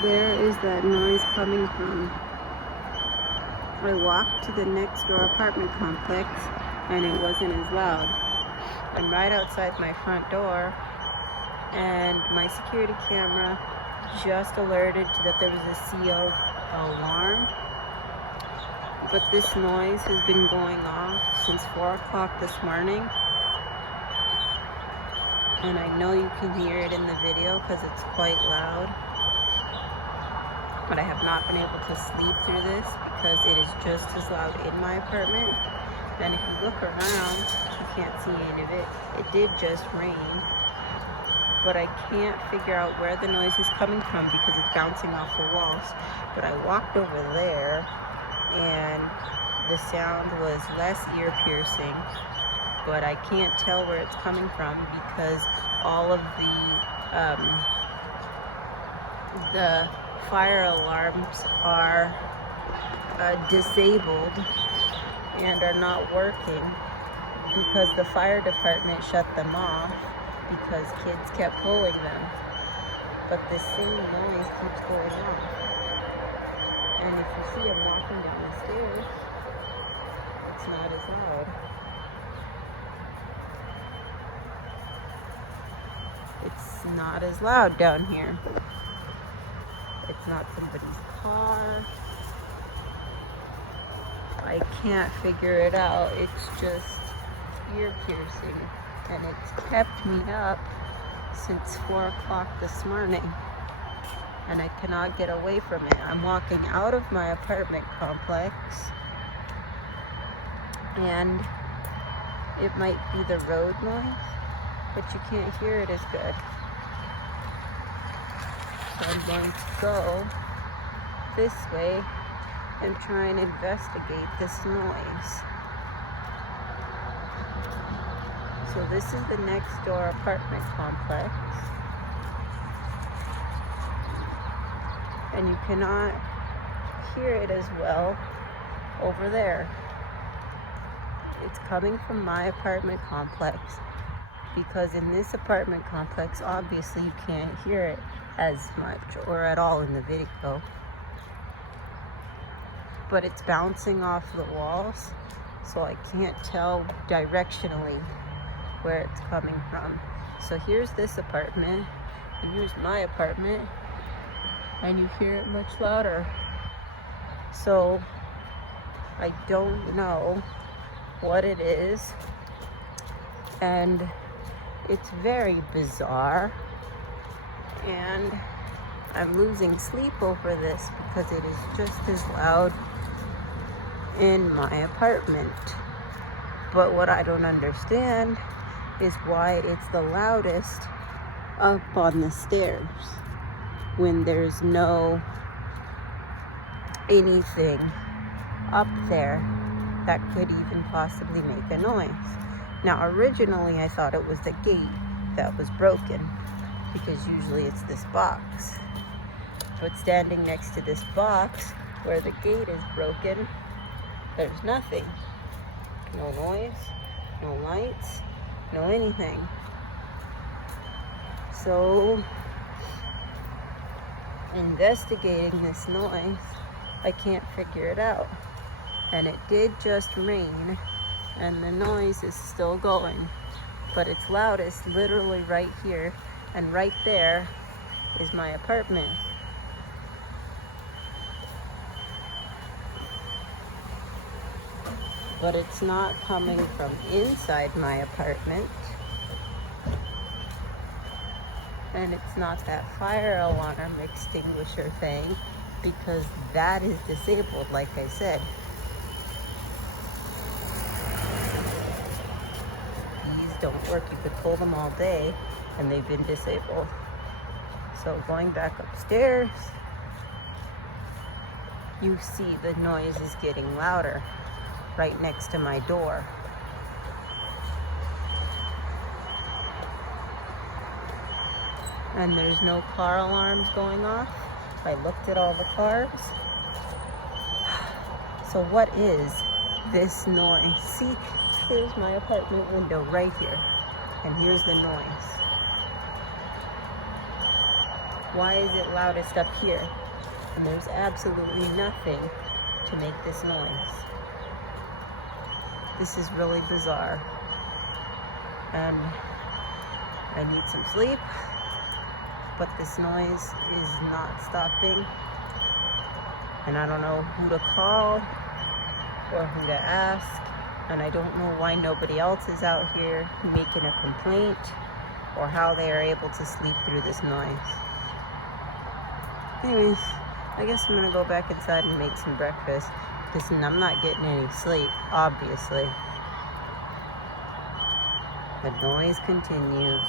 Where is that noise coming from? I walked to the next door apartment complex and it wasn't as loud. I'm right outside my front door and my security camera just alerted that there was a CO alarm. But this noise has been going off since 4 o'clock this morning. And I know you can hear it in the video because it's quite loud. But I have not been able to sleep through this because it is just as loud in my apartment. And if you look around, you can't see any of it. It did just rain. But I can't figure out where the noise is coming from because it's bouncing off the walls. But I walked over there and the sound was less ear piercing, but I can't tell where it's coming from because all of the fire alarms are disabled and are not working because the fire department shut them off because kids kept pulling them. But the same noise keeps going on. And if you see him walking down the stairs, it's not as loud. It's not as loud down here. It's not somebody's car. I can't figure it out. It's just ear piercing. And it's kept me up since 4 o'clock this morning. And I cannot get away from it. I'm walking out of my apartment complex and it might be the road noise, but you can't hear it as good. So I'm going to go this way and try and investigate this noise. So this is the next door apartment complex. And you cannot hear it as well over there. It's coming from my apartment complex because in this apartment complex, obviously you can't hear it as much or at all in the video. But it's bouncing off the walls, so I can't tell directionally where it's coming from. So here's this apartment, and here's my apartment. And you hear it much louder. So I don't know what it is, and it's very bizarre, and I'm losing sleep over this because it is just as loud in my apartment. But what I don't understand is why it's the loudest up on the stairs when there's no anything up there that could even possibly make a noise. Now originally I thought it was the gate that was broken because usually it's this box. But standing next to this box where the gate is broken, there's nothing. No noise, no lights, no anything. So investigating this noise, I can't figure it out. And it did just rain and the noise is still going, but it's loudest literally right here, and right there is my apartment. But it's not coming from inside my apartment. And it's not that fire alarm extinguisher thing because that is disabled, like I said. These don't work. You could pull them all day and they've been disabled. So going back upstairs, you see the noise is getting louder right next to my door. And there's no car alarms going off. I looked at all the cars. So what is this noise? See, here's my apartment window right here. And here's the noise. Why is it loudest up here? And there's absolutely nothing to make this noise. This is really bizarre. And I need some sleep, but this noise is not stopping. And I don't know who to call or who to ask. And I don't know why nobody else is out here making a complaint or how they are able to sleep through this noise. Anyways, I guess I'm gonna go back inside and make some breakfast because I'm not getting any sleep, obviously. The noise continues.